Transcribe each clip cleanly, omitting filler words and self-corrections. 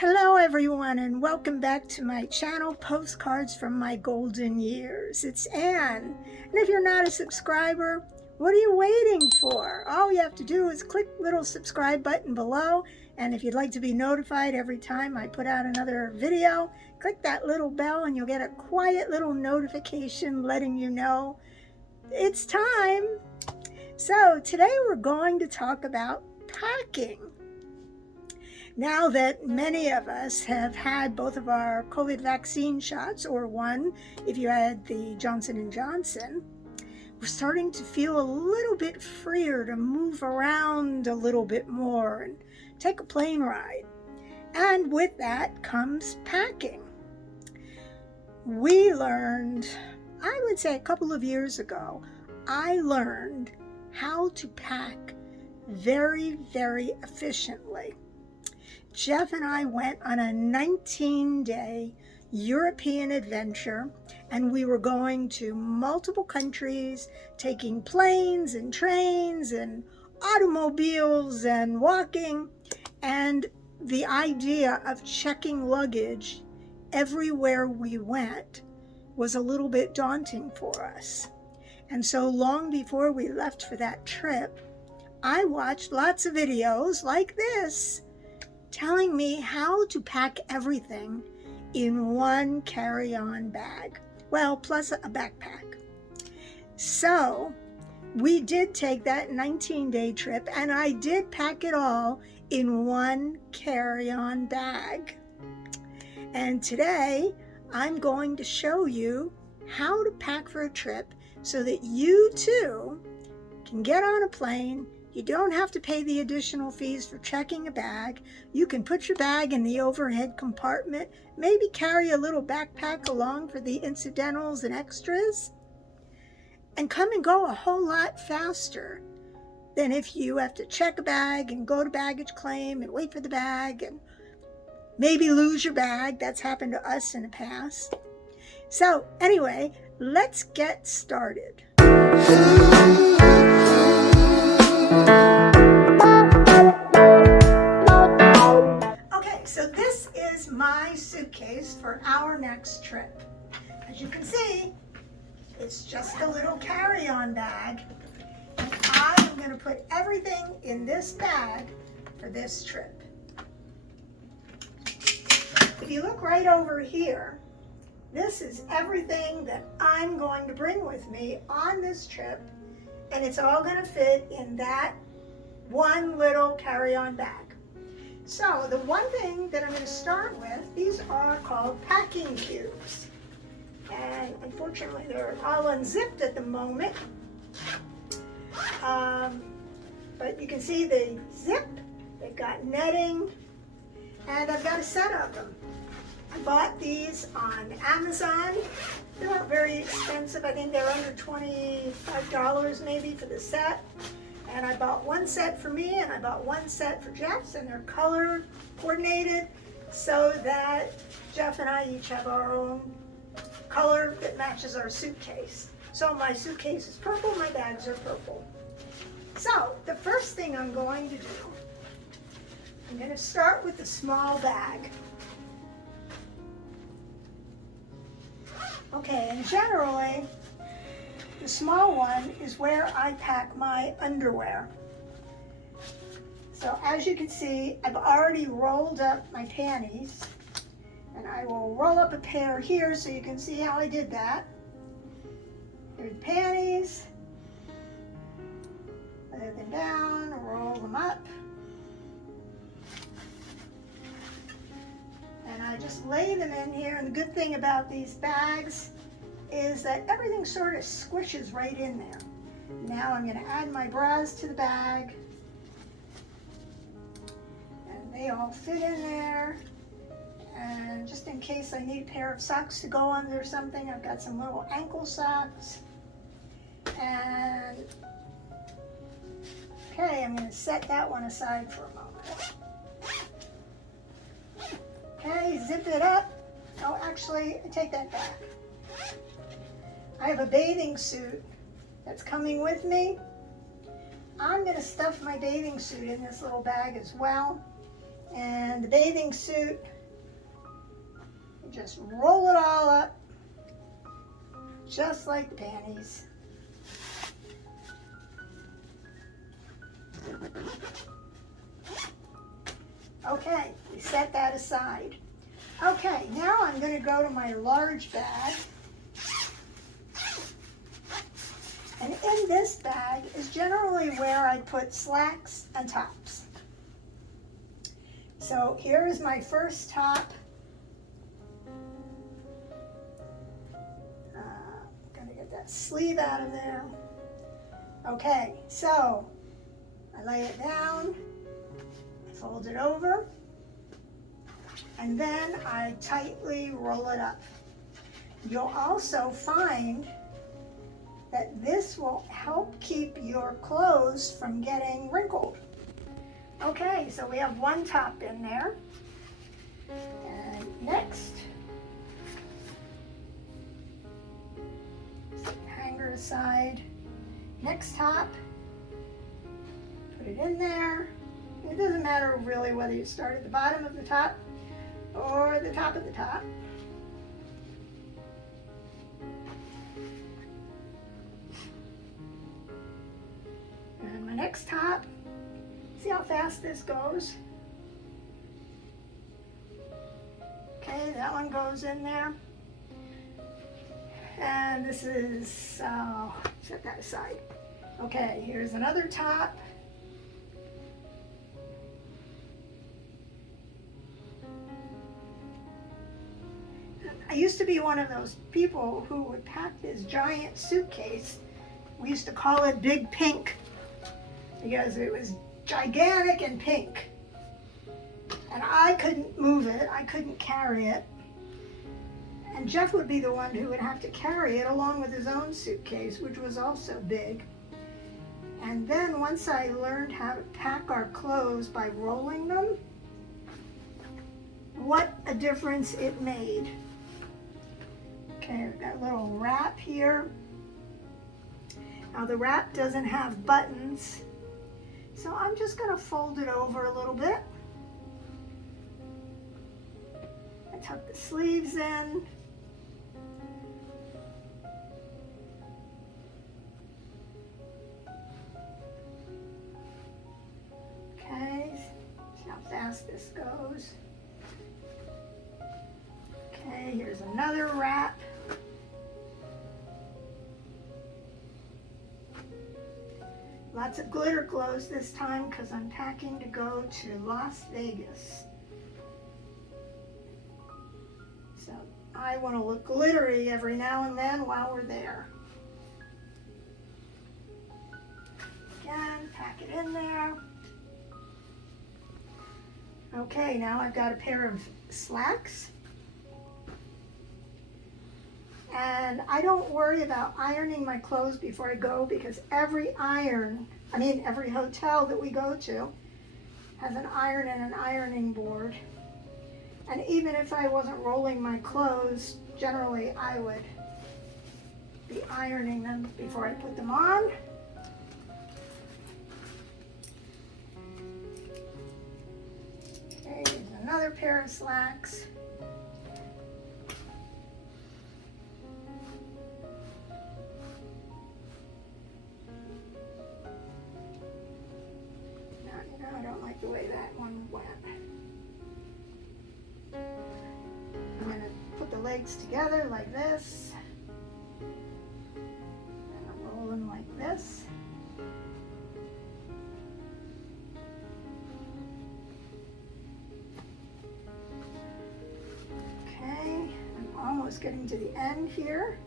Hello everyone, and welcome back to my channel, Postcards from My Golden Years. It's Anne, and if you're not a subscriber, what are you waiting for? All you have to do is click the little subscribe button below, and if you'd like to be notified every time I put out another video, click that little bell and you'll get a quiet little notification letting you know it's time. So today we're going to talk about packing. Now that many of us have had both of our COVID vaccine shots, or one if you had the Johnson & Johnson, we're starting to feel a little bit freer to move around a little bit more and take a plane ride. And with that comes packing. We learned, I would say a couple of years ago, I learned how to pack very, very efficiently. Jeff and I went on a 19-day European adventure, and we were going to multiple countries, taking planes and trains and automobiles and walking, and the idea of checking luggage everywhere we went was a little bit daunting for us. And so long before we left for that trip, I watched lots of videos like this telling me how to pack everything in one carry-on bag. Well, plus a backpack. So we did take that 19-day trip, and I did pack it all in one carry-on bag. And today I'm going to show you how to pack for a trip so that you too can get on a plane. You don't have to pay the additional fees for checking a bag. You can put your bag in the overhead compartment, maybe carry a little backpack along for the incidentals and extras, and come and go a whole lot faster than if you have to check a bag and go to baggage claim and wait for the bag and maybe lose your bag. That's happened to us in the past. So anyway, let's get started. Okay, so this is my suitcase for our next trip. As you can see, it's just a little carry-on bag. And I am going to put everything in this bag for this trip. If you look right over here, this is everything that I'm going to bring with me on this trip, and it's all going to fit in that one little carry-on bag. So the one thing that I'm going to start with, these are called packing cubes. And unfortunately they're all unzipped at the moment. But you can see they zip, they've got netting, and I've got a set of them. I bought these on Amazon. They weren't very expensive. I think they're under $25 maybe for the set. And I bought one set for me, and I bought one set for Jeff's, and they're color coordinated so that Jeff and I each have our own color that matches our suitcase. So my suitcase is purple, my bags are purple. So the first thing I'm going to do, I'm going to start with the small bag. Okay, and generally, the small one is where I pack my underwear. So as you can see, I've already rolled up my panties, and I will roll up a pair here so you can see how I did that. Here's the panties. Lay them down, roll them up. And I just lay them in here, and the good thing about these bags is that everything sort of squishes right in there. Now I'm going to add my bras to the bag, and they all fit in there. And just in case I need a pair of socks to go under something, I've got some little ankle socks. And okay, I'm going to set that one aside for a moment. Okay, zip it up. Oh, actually, I take that back. I have a bathing suit that's coming with me. I'm going to stuff my bathing suit in this little bag as well. And the bathing suit, you just roll it all up, just like the panties. Okay, we set that aside. Okay, now I'm going to go to my large bag. And in this bag is generally where I put slacks and tops. So here is my first top. Gonna get that sleeve out of there. Okay, so I lay it down, I fold it over, and then I tightly roll it up. You'll also find that this will help keep your clothes from getting wrinkled. Okay, so we have one top in there. And next, set the hanger aside. Next top, put it in there. It doesn't matter really whether you start at the bottom of the top or the top of the top. And my next top, see how fast this goes? Okay, that one goes in there. And this is, set that aside. Okay, here's another top. I used to be one of those people who would pack this giant suitcase. We used to call it Big Pink because it was gigantic and pink. And I couldn't move it, I couldn't carry it. And Jeff would be the one who would have to carry it along with his own suitcase, which was also big. And then once I learned how to pack our clothes by rolling them, what a difference it made. Okay, I've got a little wrap here. Now the wrap doesn't have buttons, so I'm just going to fold it over a little bit. I tuck the sleeves in. Okay, see how fast this goes. Okay, here's another wrap. Lots of glitter clothes this time because I'm packing to go to Las Vegas. So I want to look glittery every now and then while we're there. Again, pack it in there. Okay, now I've got a pair of slacks. And I don't worry about ironing my clothes before I go because every hotel that we go to has an iron and an ironing board. And even if I wasn't rolling my clothes, generally I would be ironing them before I put them on. Okay, here's another pair of slacks. I don't like the way that one went. I'm going to put the legs together like this. And I'll roll them like this. Okay, I'm almost getting to the end here.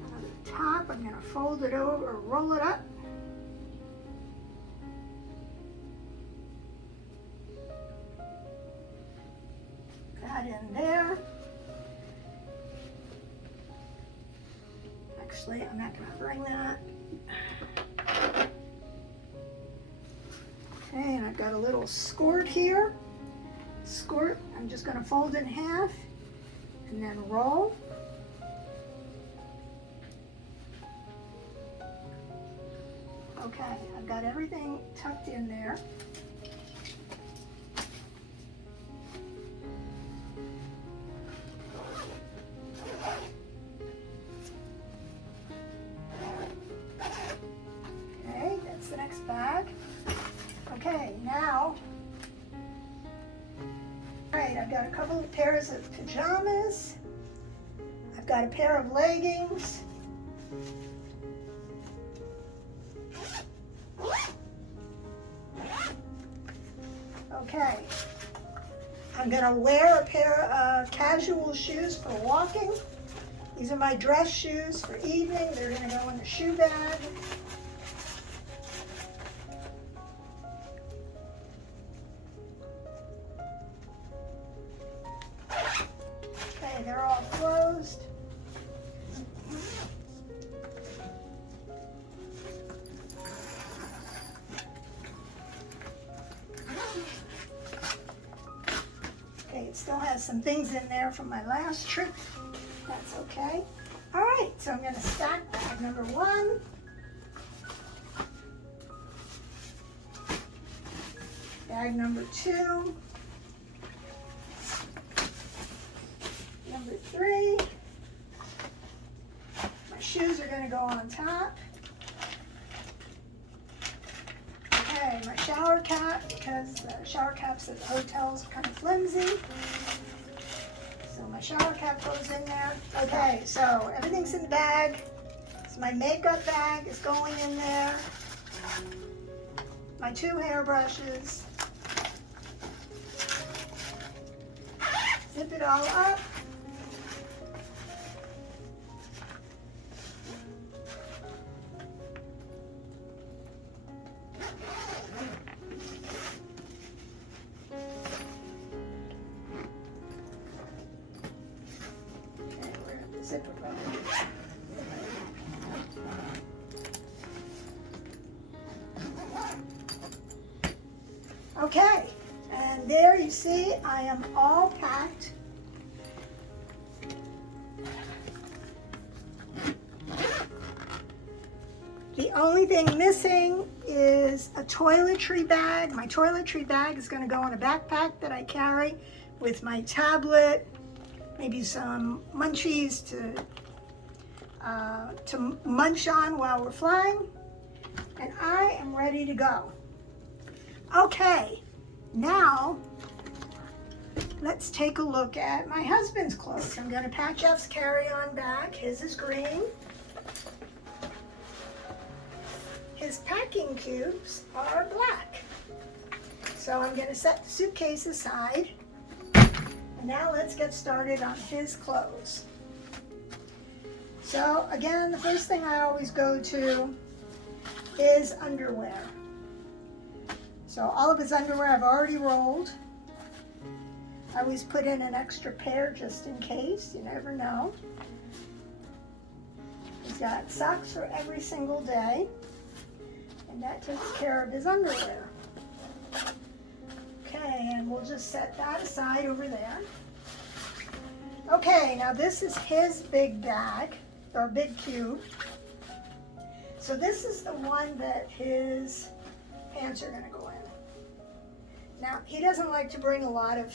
Now the top, I'm going to fold it over or roll it up. In there. Actually, I'm not going to bring that. Okay, and I've got a little skirt here. Skirt, I'm just going to fold in half and then roll. Okay, I've I've got everything tucked in there. Okay, that's the next bag. Okay, now, all right, I've got a couple of pairs of pajamas. I've got a pair of leggings. Okay, I'm gonna wear a pair of casual shoes for walking. These are my dress shoes for evening. They're gonna go in the shoe bag. Okay, they're all closed. Okay, it still has some things in there from my last trip. That's okay. All right, so I'm going to stack bag number 1. Bag number 2. Number 3. My shoes are going to go on top. Okay, my shower cap, because the shower caps at the hotels are kind of flimsy. So my shower cap goes in there. Okay, so everything's in the bag. So my makeup bag is going in there. My 2 hairbrushes. Zip it all up. Zip it up. Okay, and there you see I am all packed. The only thing missing is a toiletry bag. My toiletry bag is going to go in a backpack that I carry with my tablet, maybe some munchies to munch on while we're flying, and I am ready to go. Okay, now let's take a look at my husband's clothes. I'm going to pack Jeff's carry-on bag. His is green. His packing cubes are black. So I'm going to set the suitcase aside. And now let's get started on his clothes. So again, the first thing I always go to is underwear. So all of his underwear I've already rolled. I always put in an extra pair just in case, you never know. He's got socks for every single day, and that takes care of his underwear. Okay, and we'll just set that aside over there. Okay, now this is his big bag, or big cube. So this is the one that his pants are going to go in. Now, he doesn't like to bring a lot of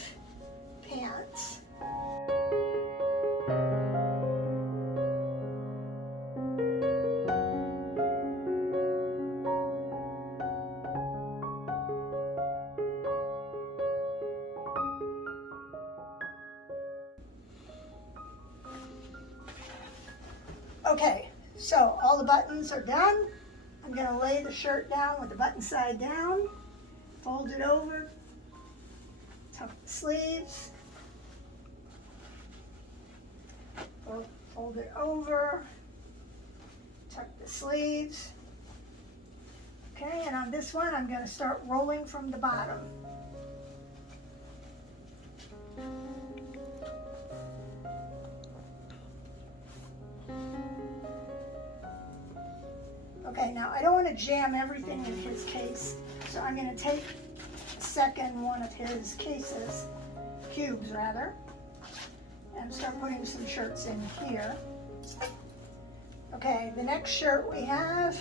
pants. Okay, so all the buttons are done. I'm going to lay the shirt down with the button side down, fold it over, tuck the sleeves, fold it over, tuck the sleeves. Okay, and on this one I'm going to start rolling from the bottom. Okay, now I don't want to jam everything in his case, so I'm going to take the second one of his cases, cubes rather, and start putting some shirts in here. Okay, the next shirt we have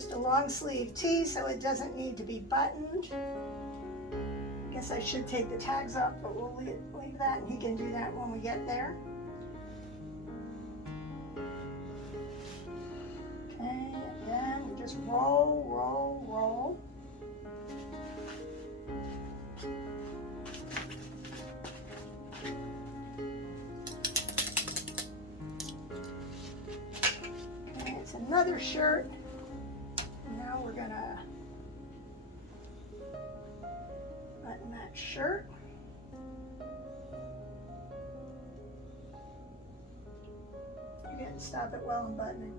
just a long sleeve tee, so it doesn't need to be buttoned. I guess I should take the tags off, but we'll leave that, and he can do that when we get there. Okay, and then we just roll, roll, roll. Okay, it's another shirt. Now we're gonna button that shirt. You get to stop it while I'm buttoning.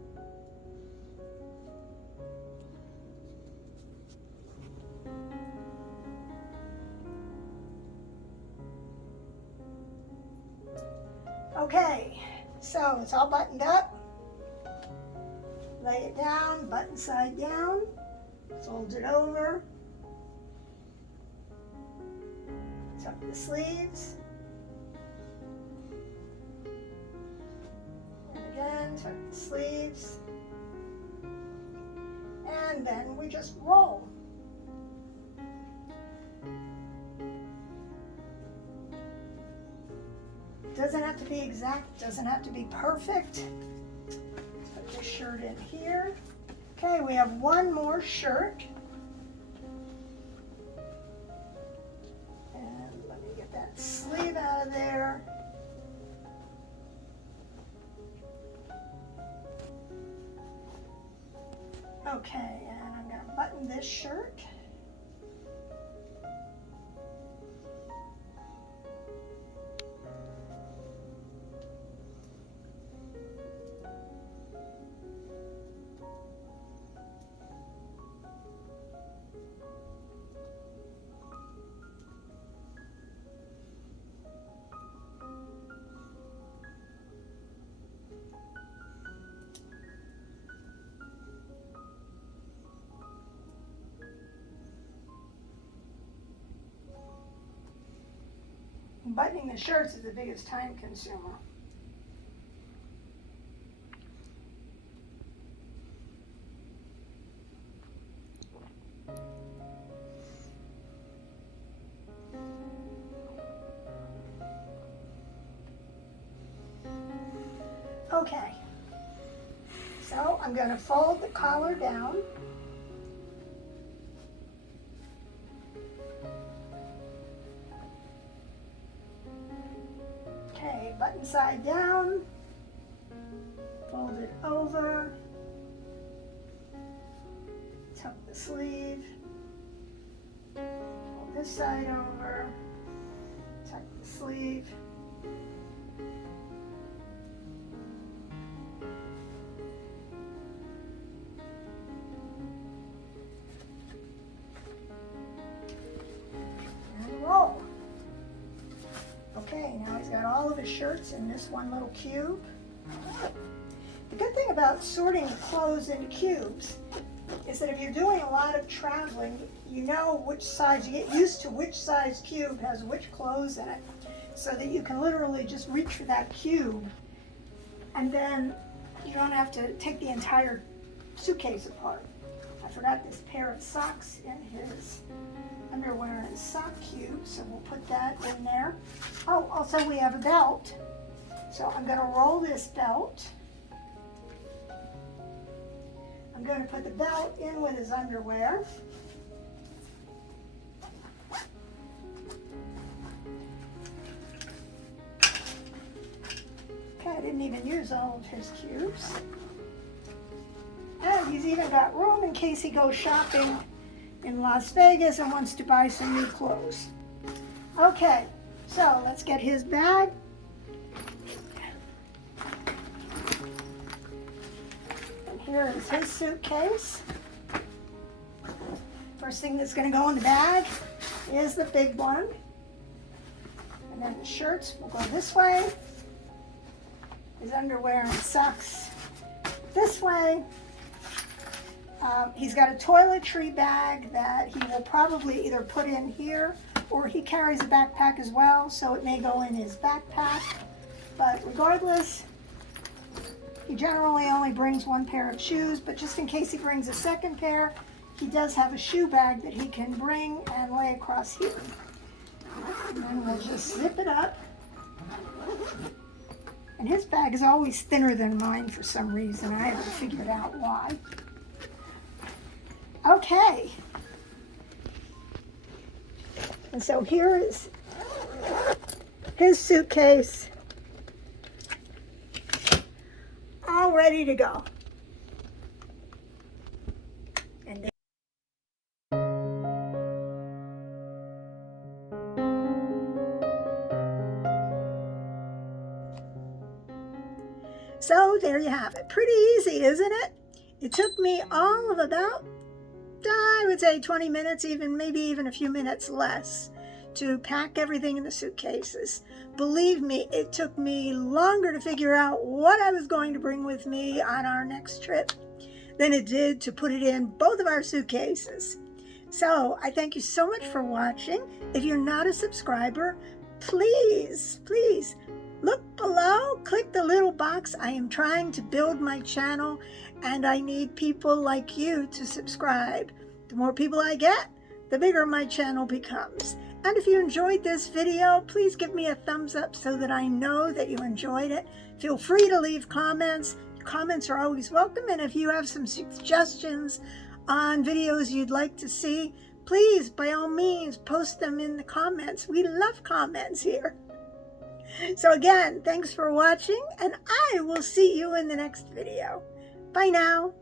Okay, so it's all buttoned up. Lay it down, button side down, fold it over, tuck the sleeves, and again, tuck the sleeves, and then we just roll. Doesn't have to be exact, doesn't have to be perfect. Let's put this shirt in here. Okay, we have one more shirt. And let me get that sleeve out of there. Okay, and I'm going to button this shirt. Buttoning the shirts is the biggest time consumer. Okay, so I'm going to fold the collar down. Okay, button side down, fold it over, tuck the sleeve, fold this side over, tuck the sleeve, and roll. Okay, now he's got all of his shirts in this one little cube. The good thing about sorting the clothes into cubes is that if you're doing a lot of traveling, you know which size, you get used to which size cube has which clothes in it, so that you can literally just reach for that cube, and then you don't have to take the entire suitcase apart. I forgot this pair of socks in his underwear and sock cube, so we'll put that in there. Oh, also we have a belt. So I'm going to roll this belt. I'm going to put the belt in with his underwear. Okay, I didn't even use all of his cubes. And he's even got room in case he goes shopping in Las Vegas and wants to buy some new clothes. Okay, so let's get his bag. And here is his suitcase. First thing that's going to go in the bag is the big one. And then the shirts will go this way. His underwear and socks this way. He's got a toiletry bag that he will probably either put in here, or he carries a backpack as well, so it may go in his backpack. But regardless, He generally only brings one pair of shoes, but just in case he brings a second pair, he does have a shoe bag that he can bring and lay across here. And then we'll just zip it up. And his bag is always thinner than mine for some reason. I haven't figured out why. Okay. And so here is his suitcase, all ready to go. And so there you have it. Pretty easy, isn't it? It took me all of about, I would say 20 minutes, maybe even a few minutes less, to pack everything in the suitcases. Believe me, it took me longer to figure out what I was going to bring with me on our next trip than it did to put it in both of our suitcases. So I thank you so much for watching. If you're not a subscriber, please look below, click the little box. I am trying to build my channel and I need people like you to subscribe. The more people I get, the bigger my channel becomes. And if you enjoyed this video, please give me a thumbs up so that I know that you enjoyed it. Feel free to leave comments. Comments are always welcome. And if you have some suggestions on videos you'd like to see, please, by all means, post them in the comments. We love comments here. So again, thanks for watching, and I will see you in the next video. Bye now.